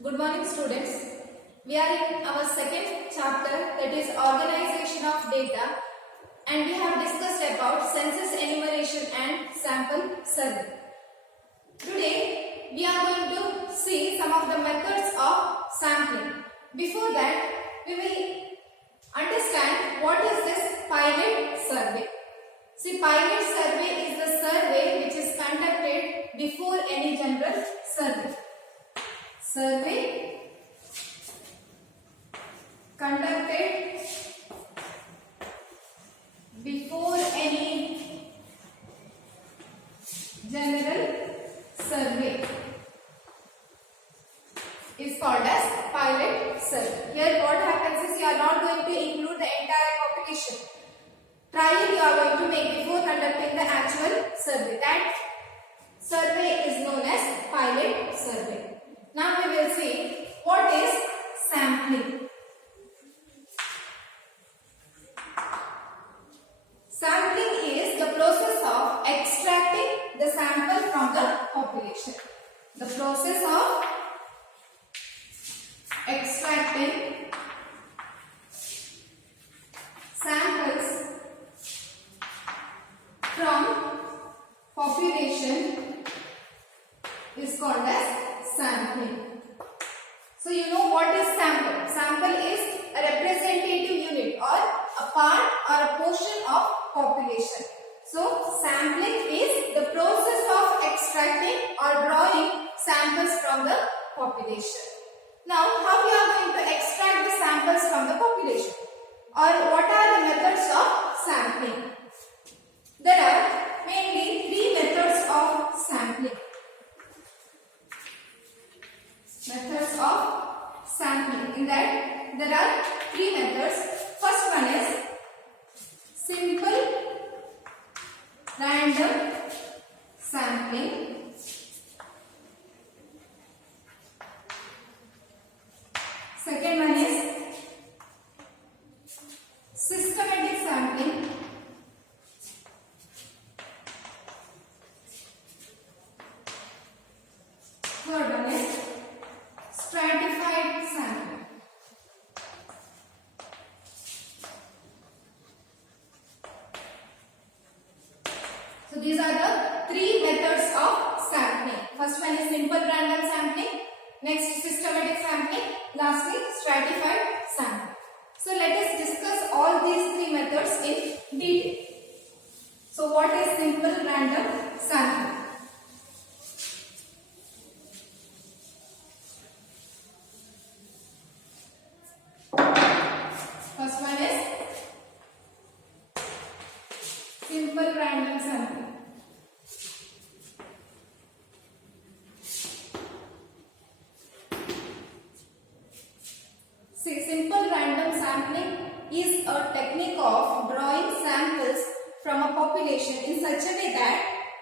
Good morning students. We are in our second chapter, that is organization of data, and we have discussed about census enumeration and sample survey. Today we are going to see some of the methods of sampling. Before that, we will understand what is this pilot survey. See, pilot survey is the survey which is conducted before any general survey. Survey conducted before any general survey is called as pilot survey. Here what happens is you are not going to include the entire population. Trial you are going to make before conducting the actual survey. That survey is known as pilot survey. Now we will see what is sampling. Sampling is the process of extracting the sample from the population. The process of extracting samples from population is called as sampling. So you know what is sample? Sample is a representative unit or a part or a portion of population. So sampling is the process of extracting or drawing samples from the population. Now how we are going to extract the samples from the population, or what are the methods of sampling? There are mainly three methods of sampling. Methods of sampling. In that there are three methods. First one is simple random sampling. Second one is systematic sampling. Third one is stratified sampling. So these are the three methods of sampling. First one is simple random sampling, next systematic sampling, lastly stratified sampling. So let us discuss all these three methods in detail. So what is simple random sampling? First one is simple random sampling. See, simple random sampling is a technique of drawing samples from a population in such a way that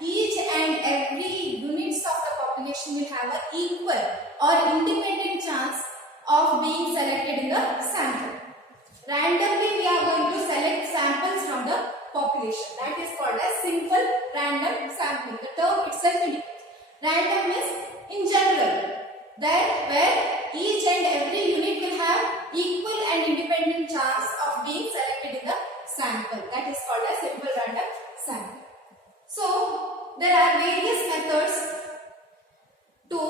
each and every units of the population will have an equal or independent chance of being selected in the sample. Randomly we are going to select samples from the population. That is called as simple random sampling. The term itself indicates. Random is in general, that where each and every unit will have equal and independent chance of being selected in the sample. That is called as simple random sampling. So there are various methods to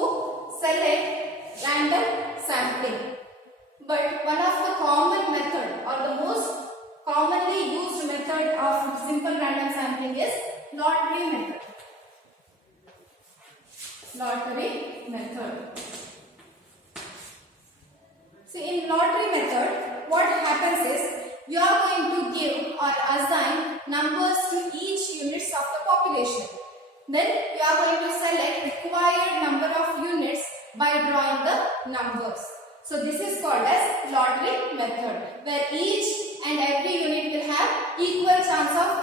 select random sampling. But one of the common method or the most commonly used method of simple random sampling is lottery method. Lottery method. See, in lottery method, what happens is you are going to give or assign numbers to each units of the population. Then you are going to select required number of units by drawing the numbers. So this is called as lottery method, where each and every unit will have equal chance of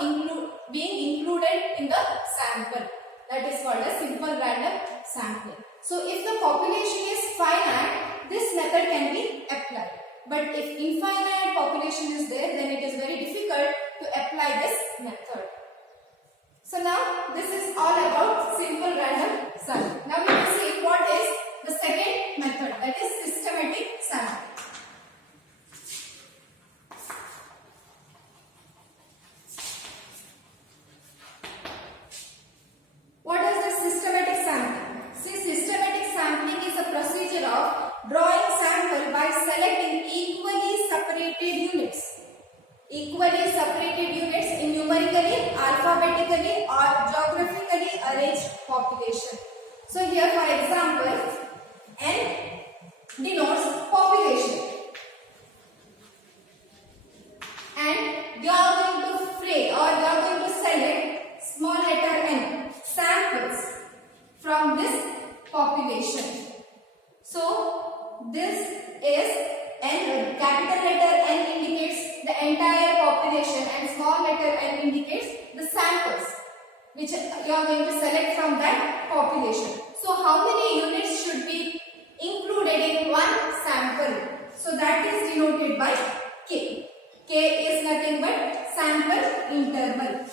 being included in the sample. That is called as simple random sampling. So if the population is finite, this method can be applied. But if infinite population is there, then it is very difficult to apply this method. So now this is all about simple random sampling. Now we will see what is the second method, that procedure of drawing sample by selecting equally separated units. Equally separated units in numerically, alphabetically or geographically arranged population. So here for example, N denotes population. And you are going to frame or you are going to select small letter n samples from this population. So this is n, capital letter N indicates the entire population and small letter n indicates the samples which you are going to select from that population. So how many units should be included in one sample? So that is denoted by K. K is nothing but sample interval.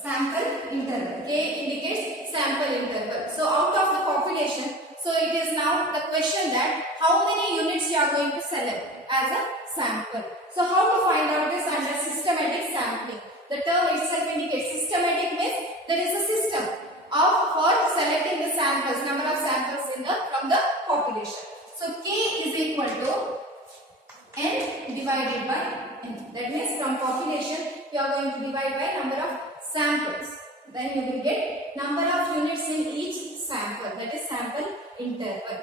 Sample interval. K indicates sample interval. So out of the population, so it is now the question that how many units you are going to select as a sample. So how to find out this under systematic sampling? The term itself indicates systematic means there is a system for selecting the samples, number of samples from the population. So K is equal to N divided by N. That means from population you are going to divide by number of samples. Then you will get number of units in each sample. That is sample interval.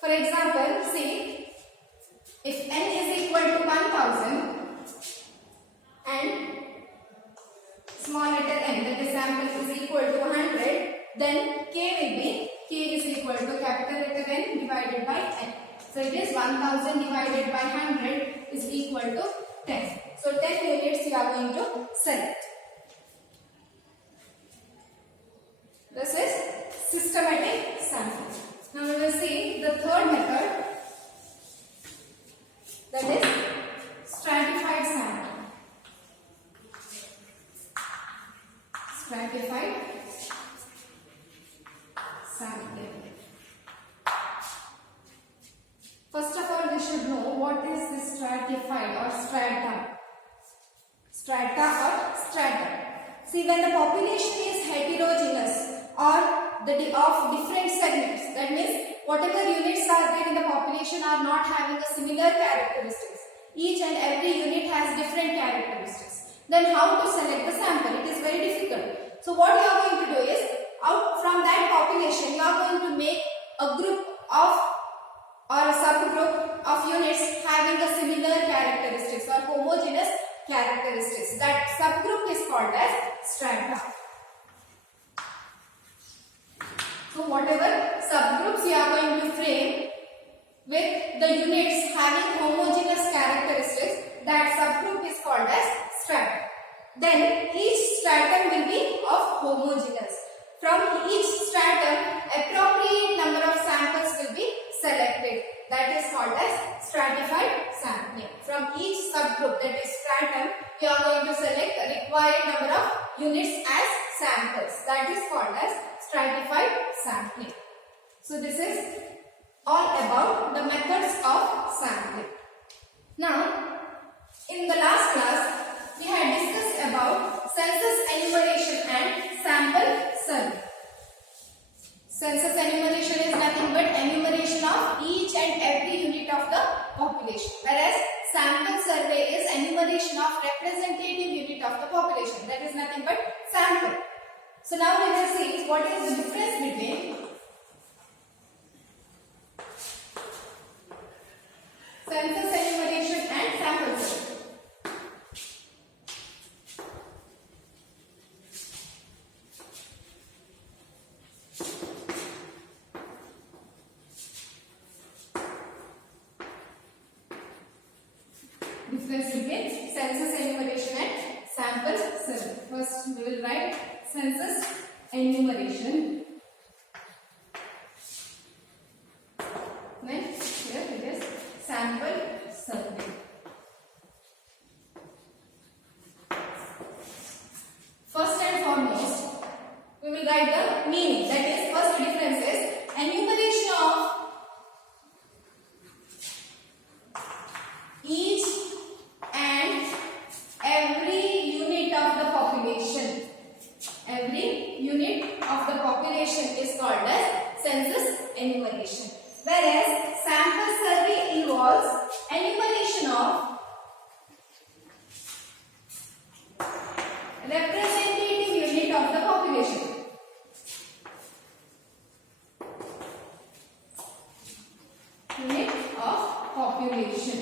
For example, see if N is equal to 1000 and small letter n, that is sample is equal to 100, then K is equal to capital letter N divided by N. So it is 1000 divided by 100 is equal to 10. So 10 units you are going to select. This is systematic sampling. Now we will see the third method, that is stratified sampling. Stratified sampling. First of all, we should know what is this stratified or strata. Strata or stratum. See, when the population is heterogeneous or of different segments, that means whatever units are there in the population are not having a similar characteristics. Each and every unit has different characteristics. Then how to select the sample? It is very difficult. So what you are going to do is, out from that population, you are going to make a group of or a subgroup of units having a similar characteristics or homogeneous characteristics. That subgroup is called as strata. So whatever subgroups you are going to frame with the units having homogeneous characteristics, that subgroup is called as strata. Then each stratum will be of homogeneous. From each stratum, appropriate number of samples will be selected. That is called as stratified sampling. From each subgroup, that is stratum, you are going to select the required number of units as samples. That is called as stratified sampling. So this is all about the methods of sampling. Now, in the last class, we had discussed about census enumeration and sample survey. Census enumeration is nothing but enumeration of each and every unit of the population, whereas sample survey is enumeration of representative unit of the population. That is nothing but sample. So now we will see what is the difference between census enumeration and sample survey. Difference between census enumeration and sample survey. First we will write census enumeration. Then here it is sample survey. First and foremost, we will write the meaning. That is, first difference is enumeration of each and every unit of the population. enumeration. Whereas sample survey involves enumeration of representative unit of the population. Unit of population.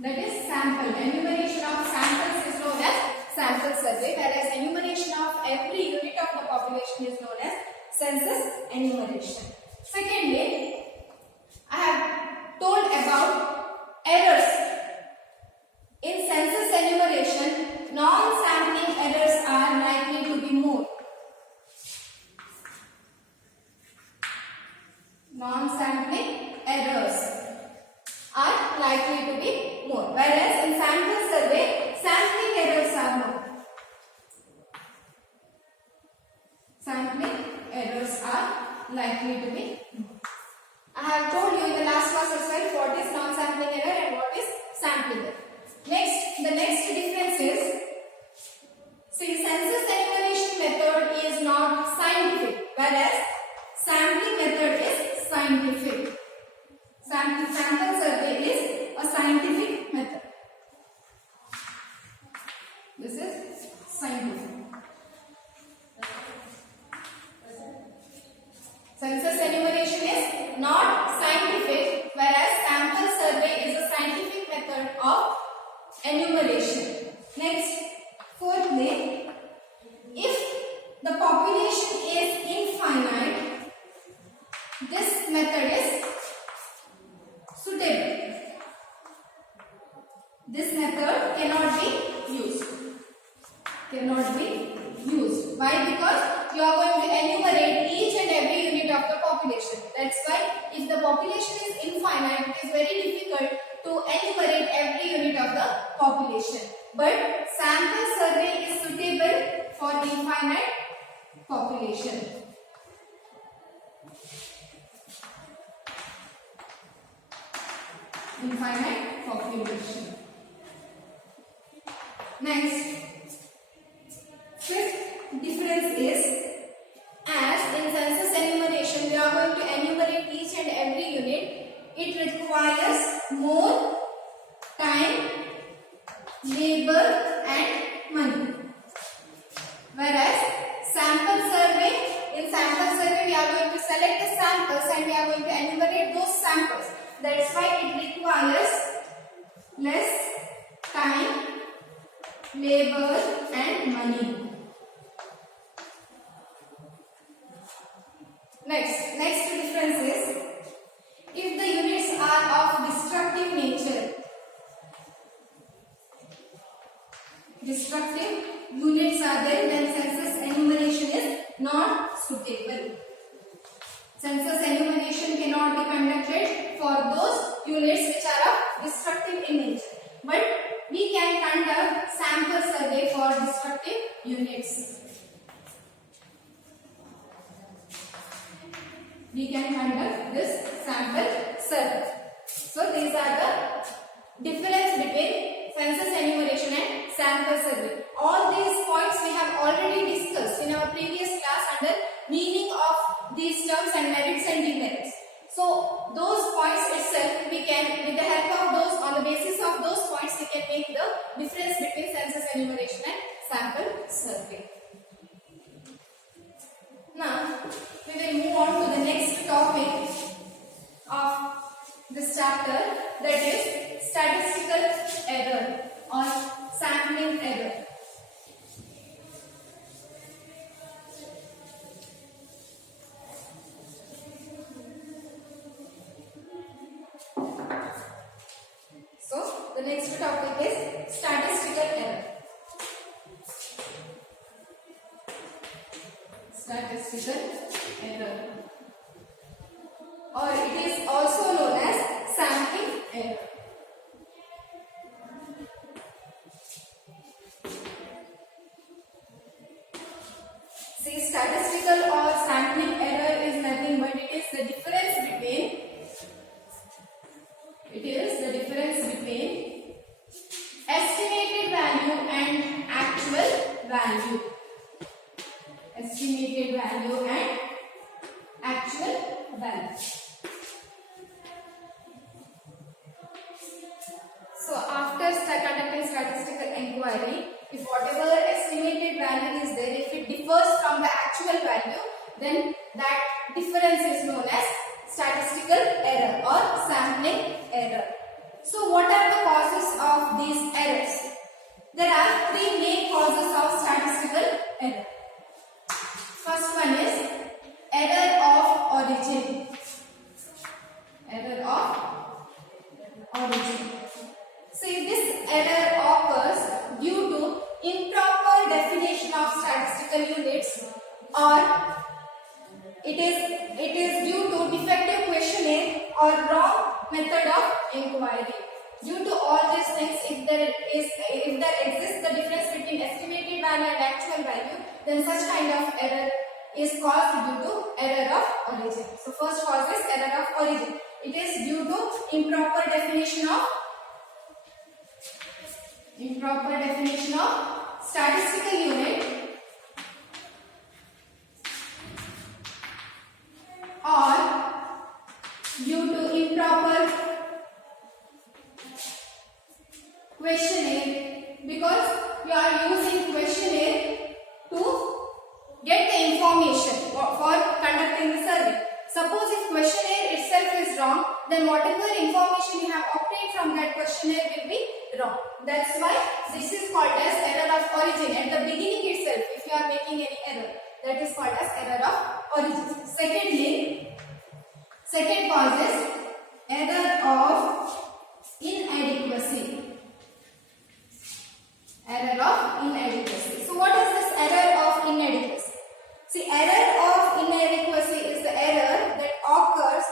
That is sample. Enumeration of samples is known as sample survey, whereas enumeration of every unit of the population is known as census enumeration. Secondly, I have told about errors. In census enumeration, non-sampling errors are likely to be more. Non-sampling errors are likely to be more, whereas in sample survey, sampling errors are more. Sampling errors are likely to be more. I have told you in the last class as well what is non-sampling error and what is sampling error. Next, the next difference is, see, census enumeration method is not scientific, whereas sampling method is scientific. Sample survey is a scientific method. This is scientific. Census enumeration is not scientific, whereas sample survey is a scientific method of enumeration. Next, fourthly, if the population is infinite, this method is suitable. This method cannot be used. Why? Because you are going to enumerate each and every unit of the population. That's why if the population is infinite, it is very difficult to enumerate every unit of the population. But sample survey is suitable for infinite population. Infinite population. Next, fifth difference is, as in census enumeration we are going to enumerate each and every unit, it requires more time, labor and money. Whereas in sample survey we are going to select the samples and we are going to enumerate those samples. That's why it requires less time, labor and money. Next difference is, if the units are of destructive nature, then census enumeration is not suitable. Census enumeration cannot be conducted for those units which are of destructive in nature, but we can conduct sample survey for destructive units. We can conduct this sample survey. So these are the difference between census enumeration and sample survey. All these points we have already discussed in our previous class under meaning of these terms and merits and demerits. So those points itself, we can, with the help of those, on the basis of those points, we can make the difference between census enumeration and sample survey. Now we will move on to the next topic of this chapter, that is statistical error or sampling error. So the next topic is statistical error. Statistical error, or it is also known as sampling error. See, statistical or sampling error is nothing but it is the difference between estimated value and actual value. Estimated value and actual value. then that difference is known as statistical error or sampling error. So what are the causes of these errors? There are three main causes of statistical error. First one is error of origin. Error of origin. See, this error occurs due to improper definition of statistical units, or it is due to defective questionnaire or wrong method of inquiry. Due to all these things, if there exists the difference between estimated value and actual value, then such kind of error is caused due to error of origin. So first cause is error of origin. It is due to improper definition of statistical unit or due to improper questionnaire, because you are using questionnaire to get the information for conducting the survey. Suppose if questionnaire itself is wrong, then whatever information you have obtained from that questionnaire will be wrong. That's why this is called as error of origin. At the beginning itself, if you are making any error, that is called as error of origin. Second cause is error of inadequacy. Error of inadequacy. So what is this error of inadequacy? See, error of inadequacy is the error that occurs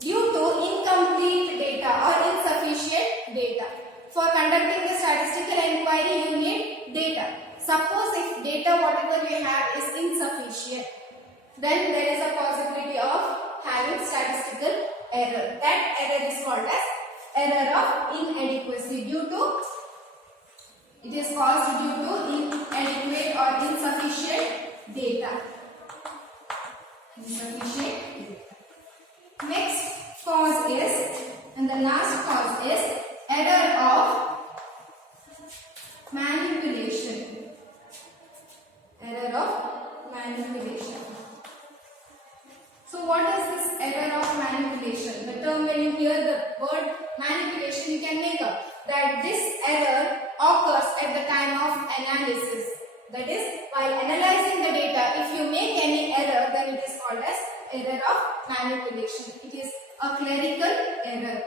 due to incomplete data or insufficient data. For conducting the statistical inquiry, you need data. Suppose if data whatever you have is insufficient, then there is a possibility of having statistical error. That error is called as error of inadequacy. It is caused due to inadequate or insufficient data. Next cause is, and the last cause is error of manipulation. Error of manipulation. So what is this error of manipulation? The term, when you hear the word manipulation, you can make up that this error occurs at the time of analysis. That is, while analyzing the data, if you make any error, then it is called as error of manipulation. It is a clerical error.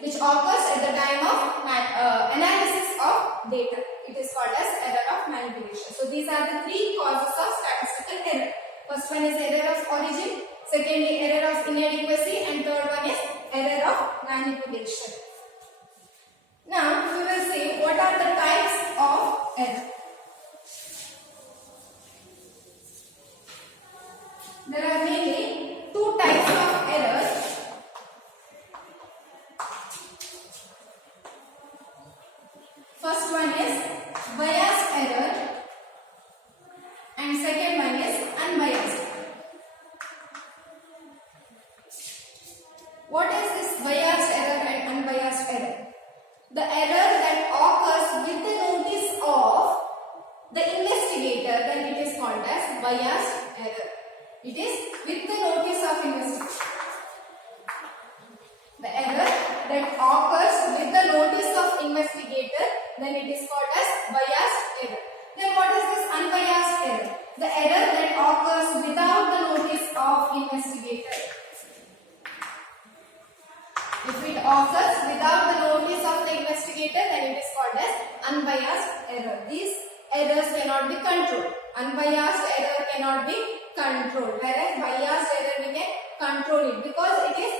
Which occurs at the time of analysis of data. It is called as error of manipulation. So these are the three causes of statistical error. First one is error of origin, secondly error of inadequacy, and third one is error of manipulation. Now we will see what are the types of error. There are mainly two types of errors. First one is biased error and second one is unbiased. What is this biased error and unbiased error? The error that occurs with the notice of the investigator, then it is called as biased error. It is with the notice of investigator. The error that occurs with the notice of investigator, then it is called as biased error. Then what is this unbiased error? The error that occurs without the notice of investigator. If it occurs without the notice of the investigator, then it is called as unbiased error. These errors cannot be controlled. Unbiased error cannot be controlled, whereas biased error we can control it because it is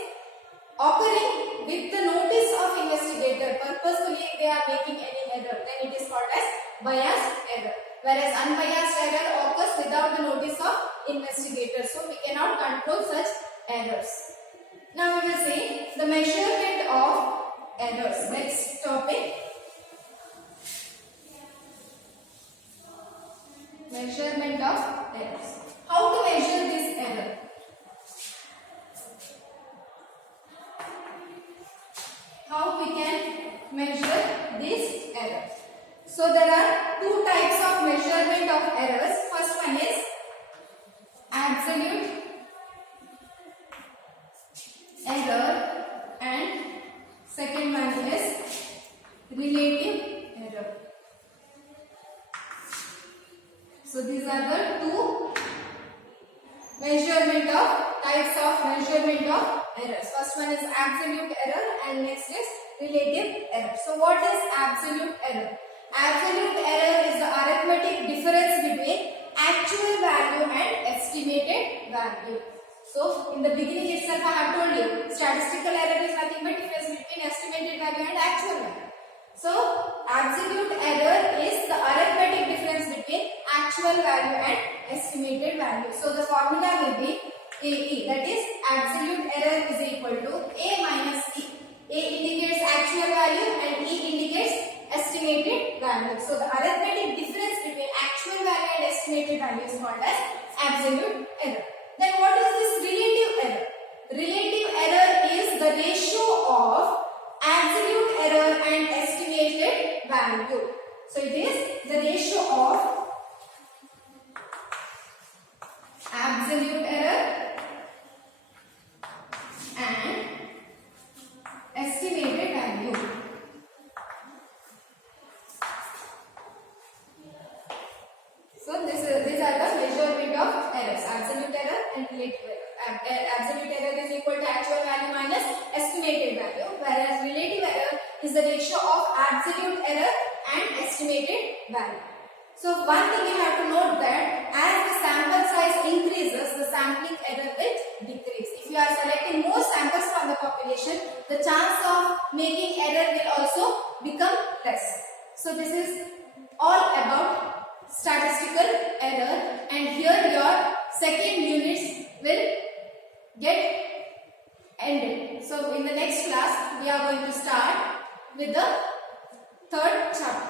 occurring with the notice of investigator. Purposefully they are making any error, then it is called as biased error. Whereas unbiased error occurs without the notice of investigator, so we cannot control such errors. Now we will see the measurement of errors. Next topic. Measurement of errors. How to measure this error? How we can measure this error? So there are two types of measurement of errors. First one is absolute error and second one is relative error. So these are the two types of measurement of errors. First one is absolute error and next is relative error. So what is absolute error? Absolute error is the arithmetic difference between actual value and estimated value. So in the beginning itself I have told you statistical error is nothing but difference between estimated value and actual value. So absolute error is the arithmetic difference between actual value and estimated value. So the formula will be AE, that is absolute error is equal to A minus E. A indicates actual value and E indicates estimated value. So the arithmetic difference between actual value and estimated value is called as absolute error. Then what is this relative error? Relative error is the ratio of absolute error and estimated value. So it is the ratio of absolute error and estimated value. So these are the measurement of errors: absolute error and relative error. Absolute error is equal to actual value minus estimated value, whereas relative error is the ratio of absolute error and estimated value. So one thing you have to note that as the sample size increases, the sampling error will decrease. If you are selecting more samples from the population, the chance of making error will also become less. So this is all about statistical error, and here your second units will get ended. So in the next class we are going to start with the third chapter.